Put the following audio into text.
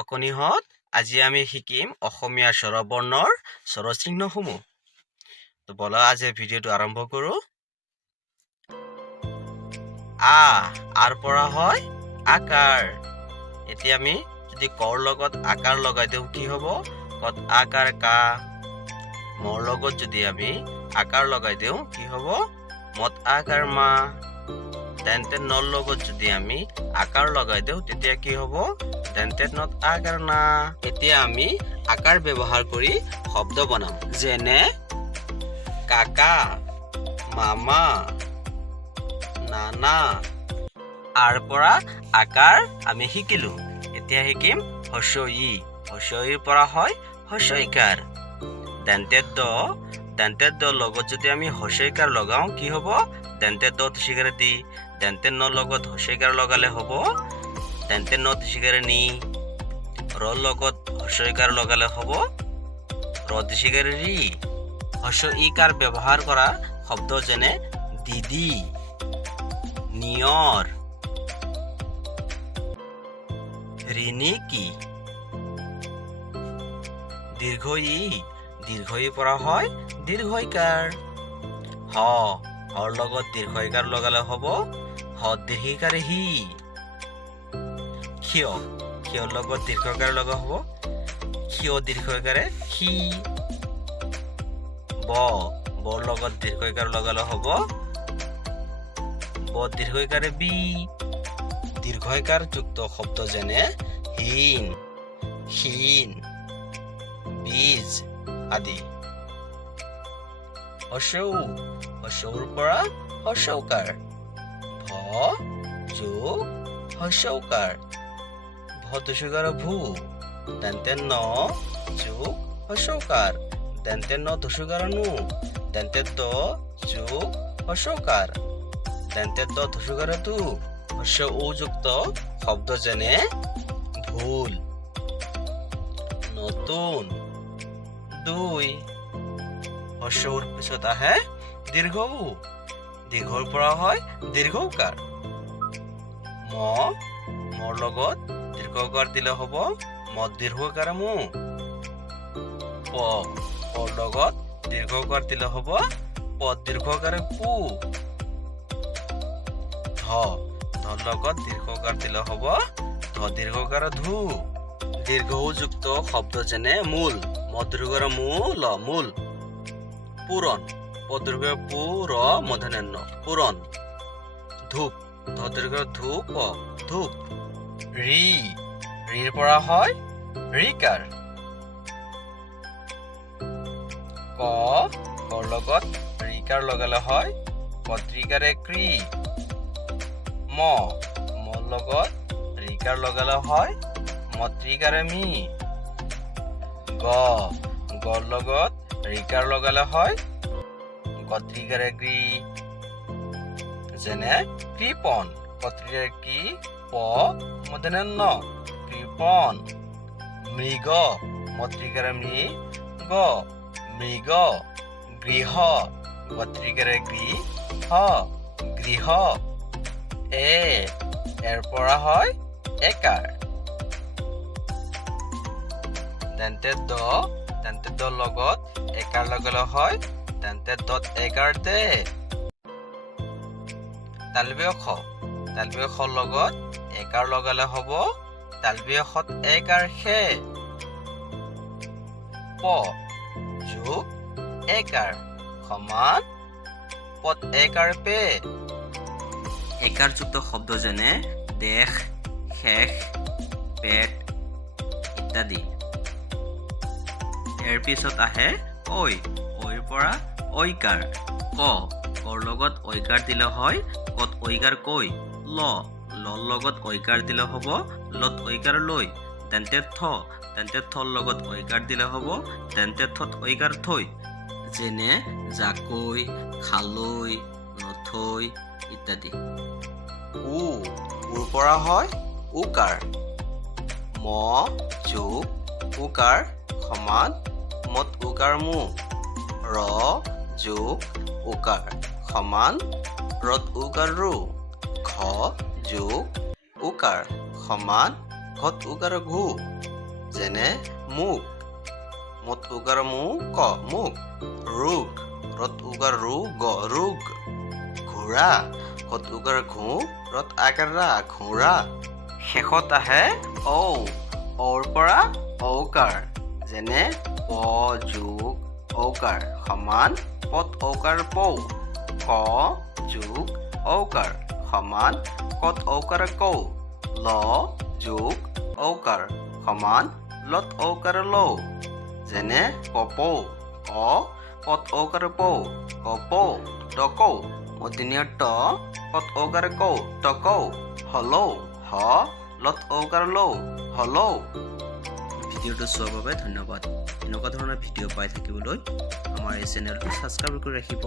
অকণিহঁত আজি আমি শিকিম অসমীয়া স্বৰবৰ্ণৰ স্বৰচিহ্নসমূহ। তো বলা আজি ভিডিঅ'টো আৰম্ভ কৰো। আৰ পৰা হয় আকাৰ। এতিয়া আমি যদি কৰ লগত আকাৰ লগাই দিওঁ কি হ'ব? কত আকাৰ কা। মৰ লগত যদি আমি আকাৰ লগাই দিওঁ কি হ'ব? মত আকাৰ মা। তেন্তে নৰ লগত যদি আমি আকাৰ লগাই দিওঁ তেতিয়া কি হ'ব? তেন্তে নত আকাৰ না। এতিয়া আমি আকাৰ ব্যৱহাৰ কৰি শব্দ বনাম, যেনে কাকা, মামা, নানা। আৰ পৰা আকাৰ আমি শিকিলো। এতিয়া শিকিম হস্ৰ ই। হস্ৰ ইৰ পৰা হয় হস্ৰ ইকাৰ। দেন্তে দ লগত যদি আমি হস্ৰ ইকাৰ লগাও কি হ'ব? দেন্তে দ তৃষিকাৰে দি। দেন্তে ন লগত হস্ৰ ইকাৰ লগালে হ'ব তেন্তে ন তৃষিকাৰে নি। ৰ লগত হস্ৰ ইকাৰ লগালে হ'ব ৰ তৃষিকাৰে ৰি। হস্ৰ ইকাৰ ব্যৱহাৰ কৰা শব্দ যেনে দিদি, নিয়ৰ, ৰিণিকি। দীৰ্ঘ ই পৰা হয় দীৰ্ঘ ইকাৰ। হৰ লগত দীৰ্ঘ ইকাৰ লগালে হ'ব হ দীৰ্ঘ ইকাৰে হি। ক্ষয়ৰ লগত দীৰ্ঘ ইকাৰ লগা হ'ব ক্ষয় দীৰ্ঘ ইকাৰে হি। বৰ লগত দীৰ্ঘ ইকাৰ লগালে হ'ব ব দীৰ্ঘ ইকাৰে বি। দীৰ্ঘ ইকাৰ যুক্ত শব্দ যেনে হীন, ক্ষীণ, বীজ আদি। হস্ৰ পৰা হস্ৰ উকাৰ। ভ যোগ হস্ৰ উকাৰ। ভ তৃষিকাৰে ভূ। তেন্তে ন যোগ হস্ৰ উকাৰ। তেন্তে ন তৃষিকাৰে নু। তেন্তে ত যোগ হস্ৰ উকাৰ। তেন্তে ত তৃষিকাৰে তু। হস্ৰ উ যুক্ত শব্দ যেনে ভুল, নতুন, দুই। হস্ৰ উৰ পিছত আহে দীৰ্ঘ উ। দীৰ্ঘৰ পৰা হয় দীৰ্ঘ উকাৰ। মৰ লগত দীৰ্ঘ উকাৰ দিলে হ'ব মত দীৰ্ঘ উকাৰে মু। পৰ লগত দীৰ্ঘ উকাৰ দিলে হ'ব পদ দীৰ্ঘ উকাৰে পু। ধৰ লগত দীৰ্ঘ উকাৰ দিলে হ'ব ধ দীৰ্ঘ উকাৰে ধু। দীৰ্ঘ উ যুক্ত শব্দ যেনে মূল। ম দীৰ্ঘ উকাৰে মূল। পূৰণ। প দীৰ্ঘ পু ৰ মূৰ্ধন্য ন পূৰণ। ধূপ। ধ দীৰ্ঘ ধূপ ধূপ। ৰিৰ পৰা হয় ৰিকাৰ। কৰ লগত ৰিকাৰ লগালে হয় কত্ৰিকাৰে ক্ৰি। মৰ লগত ৰিকাৰ লগালে হয় মত্ৰিকাৰে মি। গৰ লগত ৰিকাৰ লগালে হয় গত্ৰিকাৰে গ্ৰী। যেনে কৃপন। কত্ৰিকাৰে কি প মূৰ্ধন্য ন কৃপন। মৃগ। মত্ৰিকাৰে মৃ গ মৃগ। গৃহ। গত্ৰিকাৰে গৃ হ গৃহ। এৰ পৰা হয় একাৰ। তেন্তে দ লগত একাৰ লগালে হয় তেন্তে দত একাৰ দে। তালব্য খ লগত একাৰ লগালে হ'ব তালব্য খত একাৰ খে। প যোগ একাৰ সমান পদ একাৰ পে। একাৰ যুক্ত শব্দ যেনে দেশ, শেষ, পেট ইত্যাদি। এৰ পিছত আহে ঐৰ পৰা ঐকাৰ। কৰ লগত ঐকাৰ দিলে হয় কত ঐকাৰ কৈ। লৰ লগত ঐকাৰ দিলে হ'ব লত ঐকাৰ লৈ। তেন্তে থৰ লগত ঐকাৰ দিলে হ'ব তেন্তে থত ঐকাৰ থৈ। যেনে জাকৈ, খালৈ, নথৈ ইত্যাদি। উৰ পৰা হয় উকাৰ। ম যোগ উকাৰ সমান মত উকাৰ মু। ৰ যোগ উকাৰ সমান ৰত উকাৰ ৰু। খ যোগ উকাৰ সমান ঘত উকাৰ ঘু যেনে মুখ মত উকাৰ মু ক মুখ ৰোগ ৰত উকাৰ ৰু গ ৰোগ ঘোঁৰা ঘত উকাৰ ঘু ৰত আকাৰ ৰা ঘোঁৰা শেষত আহে ঔ ঔৰ পৰা ঔকাৰ যেনে প যোগ ঔকাৰ সমান পত ঔকাৰ পৌ ক যোগ ঔকাৰ সমান কত ঔকাৰ কৌ ল যোগ ঔকাৰ সমান লত ঔকাৰ লৌ যেনে কপৌ ক পত ঔকাৰ পৌ কপৌ টকৌ মূৰ্ধন্য ট পত ঔকাৰ কৌ টকৌ হলৌ হ লত ঔকাৰ লৌ হলৌ ভিডিঅ'টো চোৱাৰ বাবে ধন্যবাদ এনেকুৱা ধৰণৰ ভিডিঅ' পাই থাকিবলৈ আমাৰ এই চেনেলটো ছাবস্ক্ৰাইব কৰি ৰাখিব